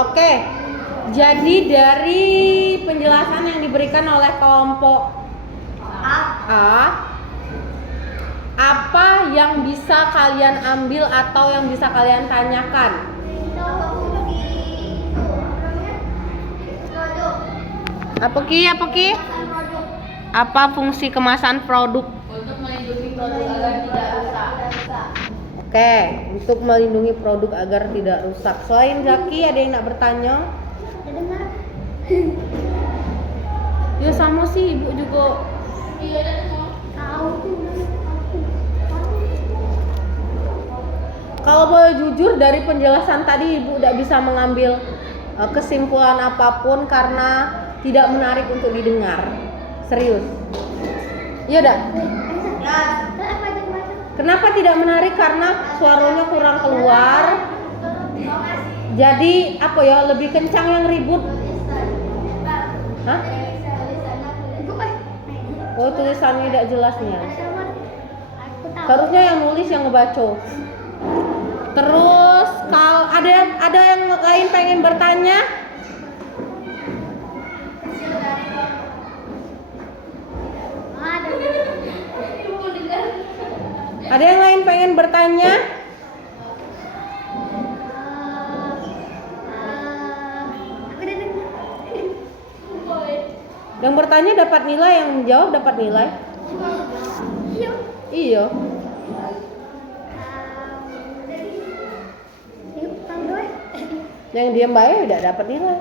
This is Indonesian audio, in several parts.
Oke. Jadi dari penjelasan yang diberikan oleh kelompok A, apa yang bisa kalian ambil atau yang bisa kalian tanyakan? Apa Ki? Apa fungsi kemasan produk? Untuk melindungi produk agar tidak rusak. Oke, untuk melindungi produk agar tidak rusak. Selain Zaki, ada yang nak bertanya? Ya sama sih, Ibu juga. Iya, ada semua. Kalau boleh jujur dari penjelasan tadi Ibu tidak bisa mengambil kesimpulan apapun karena tidak menarik untuk didengar. Serius. Iya dah. Kenapa tidak menarik? Karena suaranya kurang keluar. Jadi apa ya, lebih kencang yang ribut. Hah? Oh, tulisannya tidak jelasnya. Seharusnya yang nulis yang ngebaca. Terus kalau ada yang lain pengen bertanya? Ada yang lain pengen bertanya? Yang bertanya dapat nilai, yang menjawab dapat nilai. Iya. Yang diam baik tidak dapat nilai.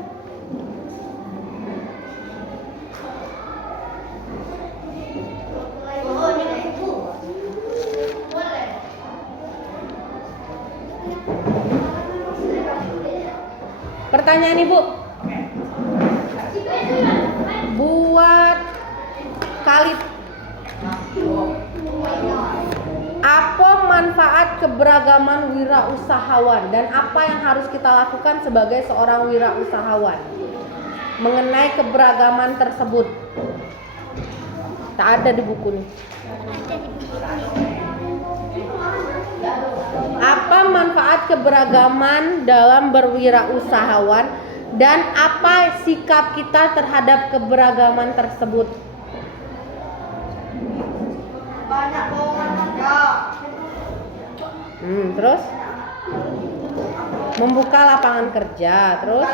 Pertanyaan Ibu. Buat kali apa manfaat keberagaman wirausahawan dan apa yang harus kita lakukan sebagai seorang wirausahawan mengenai keberagaman tersebut? Tak ada di buku nih. Apa manfaat keberagaman dalam berwirausahawan dan apa sikap kita terhadap keberagaman tersebut? Banyak lowongan kerja. Terus membuka lapangan kerja, terus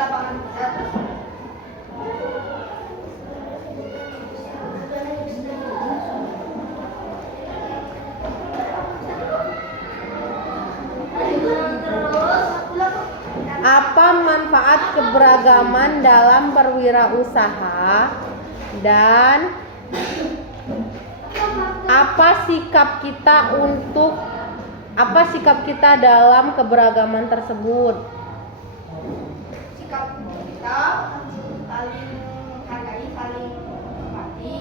apa manfaat keberagaman dalam berwirausaha dan apa sikap kita dalam keberagaman tersebut? Sikap kita saling menghargai, saling menghormati.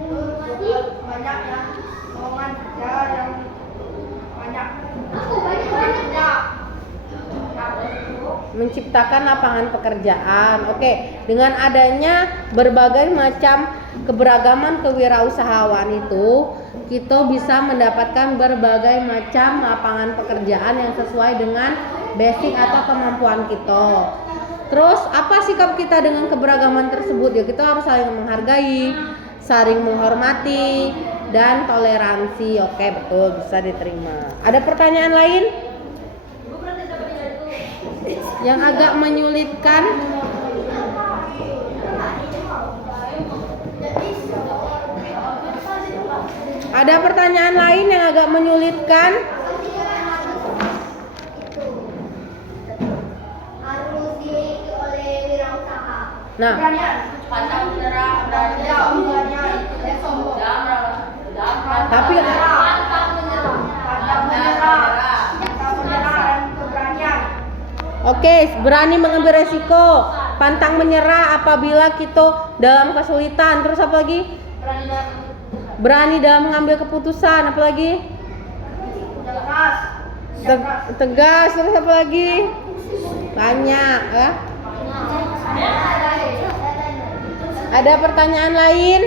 Terus banyak yang lowongan kerja yang banyak. Menciptakan lapangan pekerjaan. Oke, dengan adanya berbagai macam keberagaman kewirausahaan itu, kita bisa mendapatkan berbagai macam lapangan pekerjaan yang sesuai dengan basic atau kemampuan kita. Terus apa sikap kita dengan keberagaman tersebut? Ya kita harus saling menghargai, saling menghormati, dan toleransi. Oke, betul, bisa diterima. Ada pertanyaan lain? Yang agak menyulitkan? Ada pertanyaan lain yang agak menyulitkan? Harus dimiliki oleh wirausaha. Nah, Pantang menyerah, tapi pantang menyerah dan keberanian. oke, berani mengambil resiko, pantang menyerah apabila kita dalam kesulitan. Terus apa lagi? Berani dalam mengambil keputusan. Apa lagi? Tegas. Terus apa lagi? Banyak ya. Ada pertanyaan lain?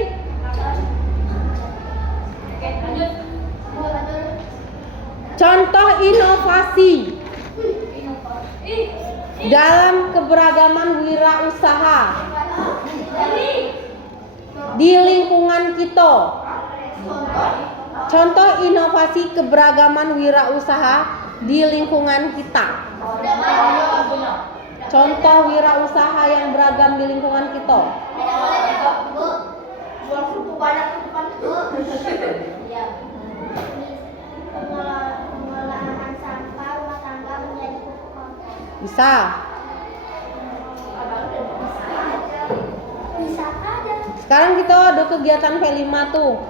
Contoh inovasi. dalam keberagaman wirausaha di lingkungan kita. Contoh inovasi keberagaman wirausaha di lingkungan kita. Contoh wirausaha yang beragam di lingkungan kita. Jual kerupuk banyak ke depan. Iya. Pengolahan sampah rumah tangga menjadi pupuk kompos. Bisa. Bisa ada. Sekarang kita ada kegiatan V5 tuh.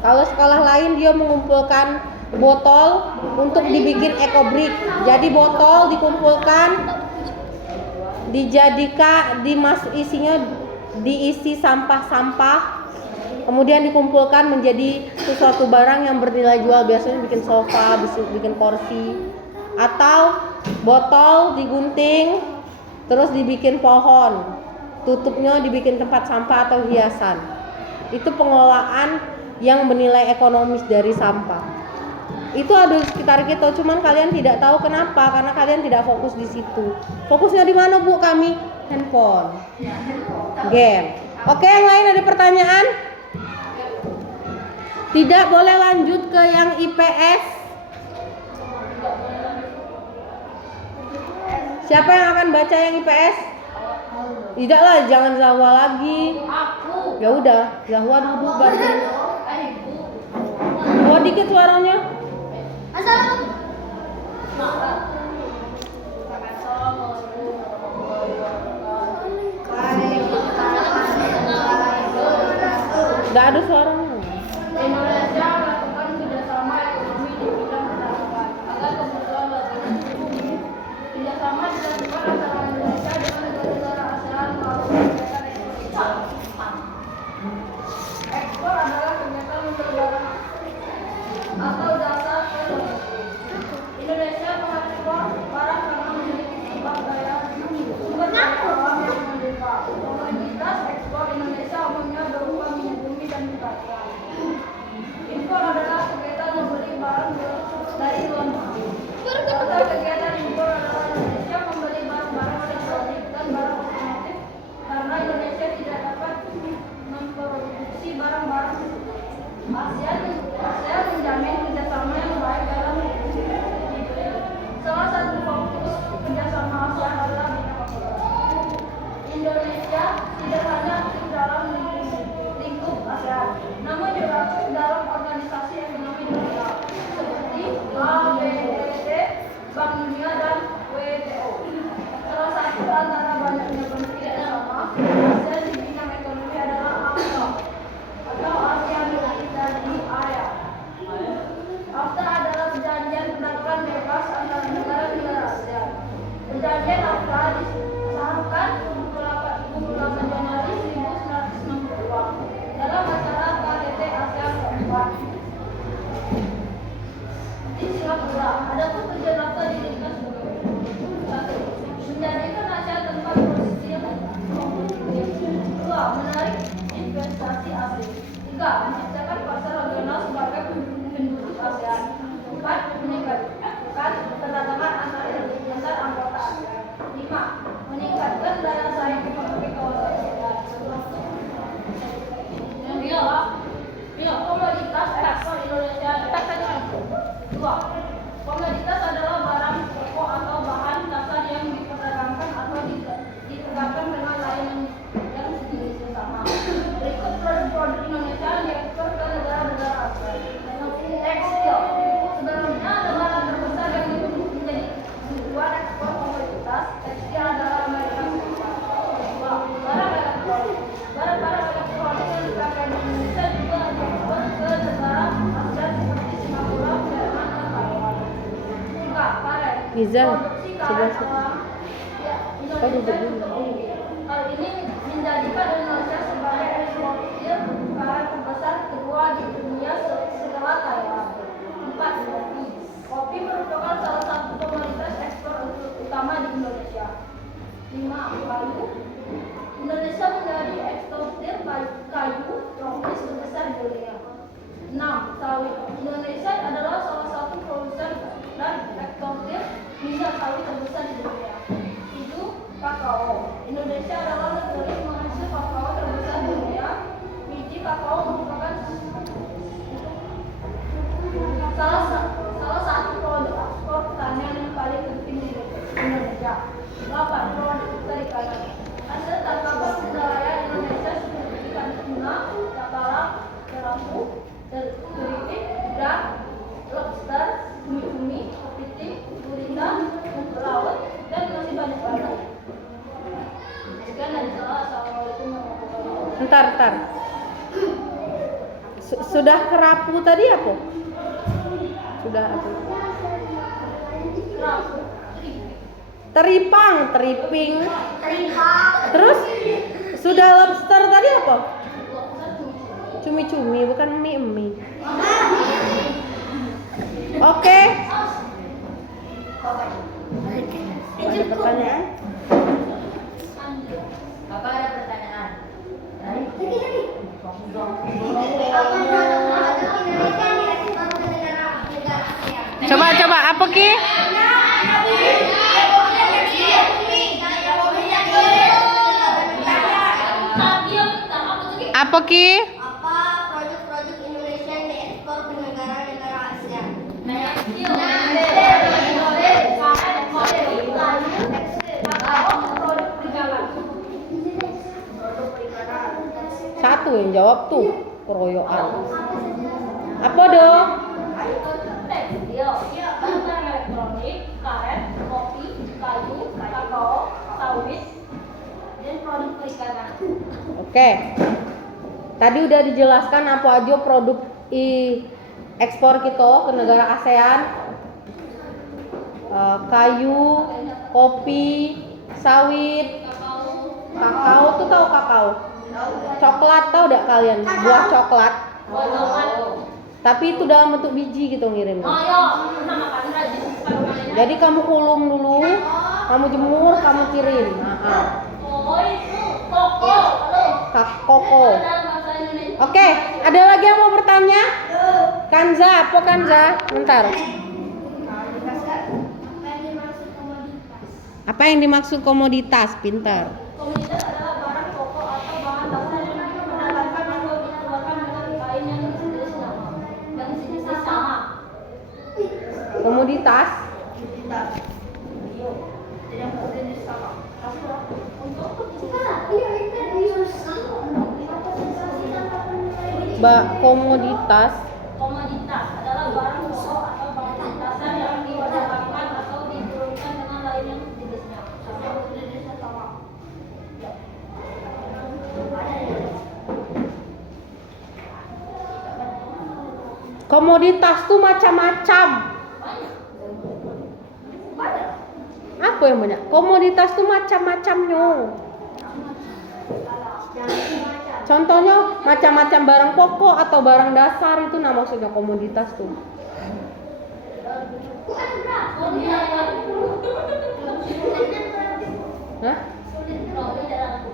Kalau sekolah lain dia mengumpulkan botol untuk dibikin ekobrik. Jadi botol dikumpulkan, dijadikan isinya diisi sampah-sampah, kemudian dikumpulkan menjadi sesuatu barang yang bernilai jual. Biasanya bikin sofa, bikin kursi, atau botol digunting terus dibikin pohon, tutupnya dibikin tempat sampah atau hiasan. Itu pengolahan yang bernilai ekonomis dari sampah. Itu ada di sekitar kita, cuman kalian tidak tahu kenapa, karena kalian tidak fokus di situ. Fokusnya di mana, Bu? Kami handphone, game. Oke, yang lain ada pertanyaan? Tidak boleh lanjut ke yang IPS. Siapa yang akan baca yang IPS? Tidak lah, jangan Zahwa lagi. Ya udah, Zahwa duduk baru. Oh, dikit suaranya. Gak ada suaranya. Indonesia melakukan kerjasama ekonomi di bidang perdagangan agar kebutuhan lapangan terpenuhi. Kerjasama dilakukan antara Indonesia dengan negara-negara ASEAN melalui kegiatan ekspor. Ekspor adalah kegiatan membeli barang atau jasa ke luar negeri. Indonesia mengekspor barang karena memiliki sumber daya alam yang melimpah. Komoditas ekspor Indonesia umumnya berupa minyak bumi dan batu. Impor adalah kegiatan membeli barang dari luar negeri. Contoh kegiatan impor adalah Indonesia membeli barang-barang elektronik dan barang otomotif karena Indonesia tidak dapat memproduksi barang-barang. ASEAN menjamin kerjasama yang baik dalam salah satu fokus kerjasama ASEAN adalah bidang ekonomi. Indonesia tidak hanya aktif dalam lingkup ASEAN, namun juga aktif dalam organisasi ekonomi dunia seperti ABDT, Bank Dunia, dan WTO. Salah satu antara banyaknya bentuk kerjasama ASEAN di bidang ekonomi adalah AFTA atau ASEAN United Area. AFTA adalah perjanjian perdagangan bebas antara negara-negara ASEAN. Perjanjian AFTA disahkan 28 Januari 1962 dalam acara KTT ASEAN keempat di Singapura. Adapun tujuan AFTA didirikan sebagai menjadikan ASEAN tempat produksi yang kompetitif. 2. Menarik investasi asing. 3. Menciptakan pasar regional sebagai penduduk ASEAN. 4. Meningkatkan perdagangan antar anggota ASEAN. 5. Meningkatkan daya saing ekonomi kawasan ASEAN. Komoditas ekspor Indonesia. 2. Komoditas adalah barang pokok atau bahan dasar yang diperdagangkan atau ditegakkan dengan lain yang sejenisnya sama. Berikut produk-produk Indonesia yang diekspor ke negara-negara ASEAN. Tekstil. Sebelumnya negara terbesar yang menjadi tujuan ekspor komoditas tekstil adalah Amerika Serikat. 2. Barang elektronik. Barang-barang elektronik yang dipakai di Indonesia juga diekspor ke negara ASEAN seperti Singapura, Jerman, dan Taiwan. 3. Karet. Gizal, Produksi coba karet sih. alam Indonesia cukup tinggi. Hal ini menjadikan Indonesia sebagai eksportir karet terbesar kedua di dunia setelah Thailand. 4. Kopi. Kopi merupakan salah satu komoditas ekspor utama di Indonesia. 5. Kayu. Indonesia menjadi eksportir kayu tropis terbesar di dunia. 6. Sawit. Indonesia adalah salah satu produsen dan eksportir minyak sawit terbesar di dunia. Indonesia. 8. Produk perikanan. Hasil tangkapan nelayan Indonesia seperti ikan tuna, cakalang, kerapu, keripik, udang, lobster, cumi-cumi, kepiting, gurita, rumput laut, dan masih banyak lagi. Sekian dari saya. Assalamualaikum warahmatullahi wabarakatuh. Ntar. Sudah kerapu tadi apa? Sudah apa? Teriping. Terus sudah lobster tadi apa? Cumi-cumi, bukan mie. Oke. Ada pertanyaan? Apa ada pertanyaan? Coba apa Ki? Apa Ki? Apa produk-produk Indonesia yang diekspor ke negara-negara ASEAN? Satu yang jawab tuh, keroyokan. Apa dong? Tekstil, barang elektronik, karet, kopi, kayu, kakao, sawit, dan produk perikanan. Oke. Tadi udah dijelaskan apa aja produk ekspor kita ke negara ASEAN. Kayu, kopi, sawit, kakao tuh tahu kakao? Coklat tahu enggak kalian? Buah coklat. Tapi itu dalam bentuk biji gitu ngirimnya. Jadi kamu kulum dulu, kamu jemur, kamu kirim. Koko. Oke, ada lagi yang mau bertanya? Kanza, apa Kanza? Bentar. Apa yang dimaksud komoditas? Pintar. Komoditas adalah barang pokok atau bahan dasar yang diperdagangkan atau dikeluarkan dengan lain yang sejenis sama. Komoditas. Komoditas. Komoditas adalah barang pokok atau bahan dasar yang diperdagangkan atau diturunkan dengan lain yang sejenisnya. Komoditas tuh macam-macam. Apa yang banyak? Komoditas tuh macam-macamnya. Contohnya macam-macam barang pokok atau barang dasar itu nah maksudnya komoditas tuh. Hah?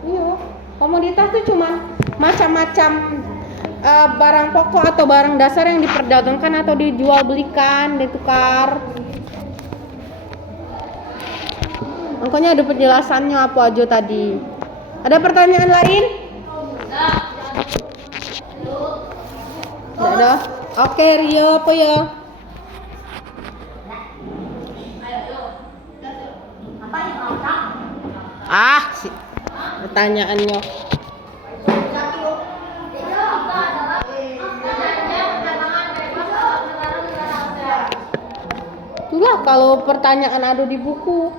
Iya. Komoditas tuh cuman macam-macam barang pokok atau barang dasar yang diperdagangkan atau dijual belikan, ditukar. Makanya ada penjelasannya apa aja tadi. Ada pertanyaan lain? Tidak ada. Oke, Rio apa ya? Pertanyaannya. Itulah kalau pertanyaan ada di buku.